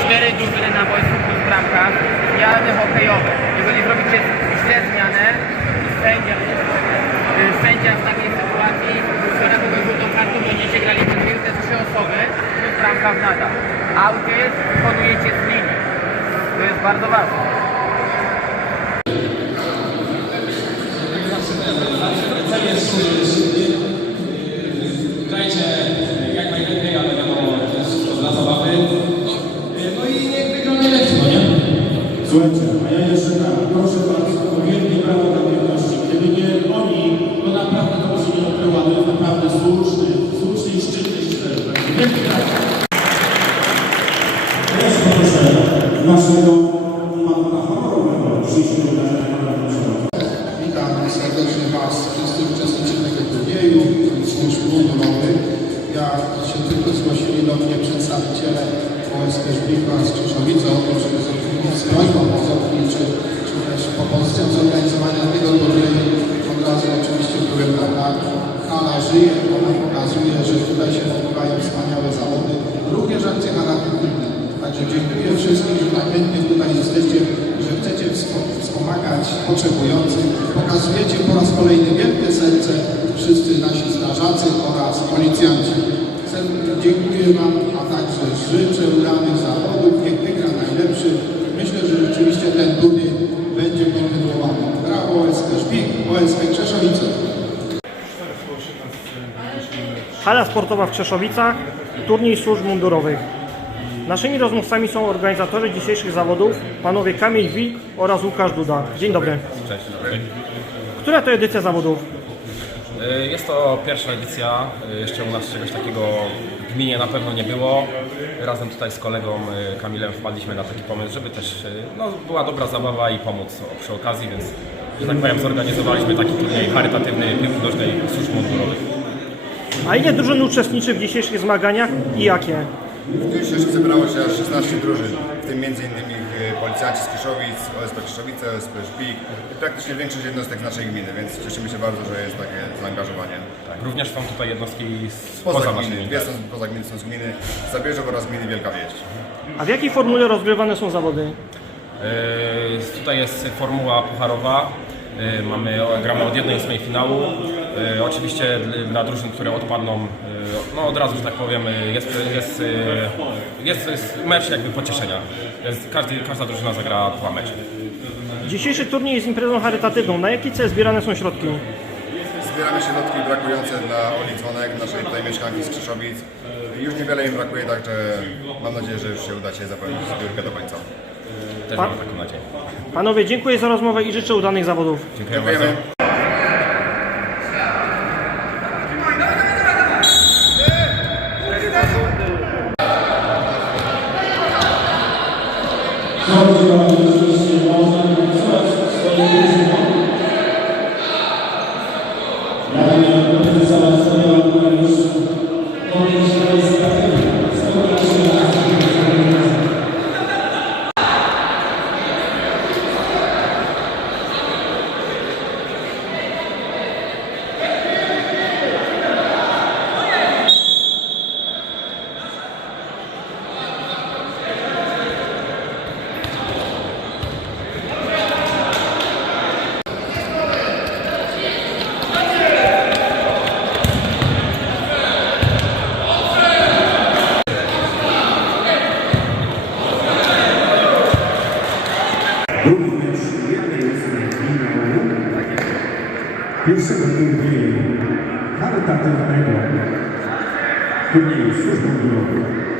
Cztery duzy na boisku w bramkach, zmiany hokejowe. Jeżeli zrobicie źle zmianę, sędzia, y, sędzia w takiej sytuacji, którego żółtą kartą będziecie grali przez piłkę trzy osoby, plus bramka w nadal. Aut jest, z linii. To jest bardzo ważne. Zabawy. No i niech wygra najlepszy, no nie? Słuchajcie, a ja jeszcze tylko zgłosili do mnie przedstawiciele OSP Żbika z Krzeszowice, oprócz z prośbą pozowni, czy, czy też propozycją zorganizowania tego turnieju. Od razu oczywiście byłem na tak. Hala żyje, ona pokazuje, że tutaj się odbywają wspaniałe zawody, również akcje charytatywne. Także dziękuję wszystkim, że tak chętnie tutaj jesteście, że chcecie wspo- wspomagać potrzebujących. Pokazujecie po raz kolejny wielkie serce wszyscy nasi strażacy oraz policjanci. Dziękuję Wam, a także życzę udanych zawodów. Niech wygra najlepszy. Myślę, że rzeczywiście ten turniej będzie kontynuowany. Brawo OSK Szpik, OSK Krzeszowice. Hala sportowa w Krzeszowicach, turniej służb mundurowych. Naszymi rozmówcami są organizatorzy dzisiejszych zawodów, panowie Kamil Wilk oraz Łukasz Duda. Dzień dobry. Cześć. Która to edycja zawodów? Y, Jest to pierwsza edycja, y, jeszcze u nas czegoś takiego w gminie na pewno nie było. Razem tutaj z kolegą y, Kamilem wpadliśmy na taki pomysł, żeby też no, była dobra zabawa i pomóc przy okazji, więc że tak powiem zorganizowaliśmy taki turniej charytatywny piłki nożnej służb mundurowych. A ile drużyn uczestniczy w dzisiejszych zmaganiach i jakie? W dniu dzisiejszym zebrało się aż 16 drużyn, w tym m.in. policjanci z Kiszowic, OSP Kiszowice, OSP Szpik i praktycznie większość jednostek z naszej gminy, więc cieszymy się bardzo, że jest takie zaangażowanie. Tak, również są tutaj jednostki z Poza, poza gminy, dwie są poza gminy, są z gminy Zabierzów oraz gminy Wielka Wieść. A w jakiej formule rozgrywane są zawody? Y, Tutaj jest formuła pucharowa. Y, Mamy, gramy od 1-8 finału. Y, Oczywiście dla- drużyn, które odpadną, no od razu, że tak powiem, jest, jest, jest, jest mecz jakby pocieszenia. Jest, każdy, każda drużyna zagra dwa mecze. Dzisiejszy turniej jest imprezą charytatywną. Na jaki cel zbierane są środki? Zbieramy środki brakujące dla Oli Dzwonek, naszej tutaj mieszkanki z Krzeszowic. Już niewiele im brakuje, także mam nadzieję, że już się uda się zapełnić zbiórkę do końca. Też Pa- mam taką nadzieję. Panowie, dziękuję za rozmowę i życzę udanych zawodów. Dziękuję bardzo. Dziękujemy. Chodzi Pierwszego turnieju charytatywnego turnieju służb mundurowych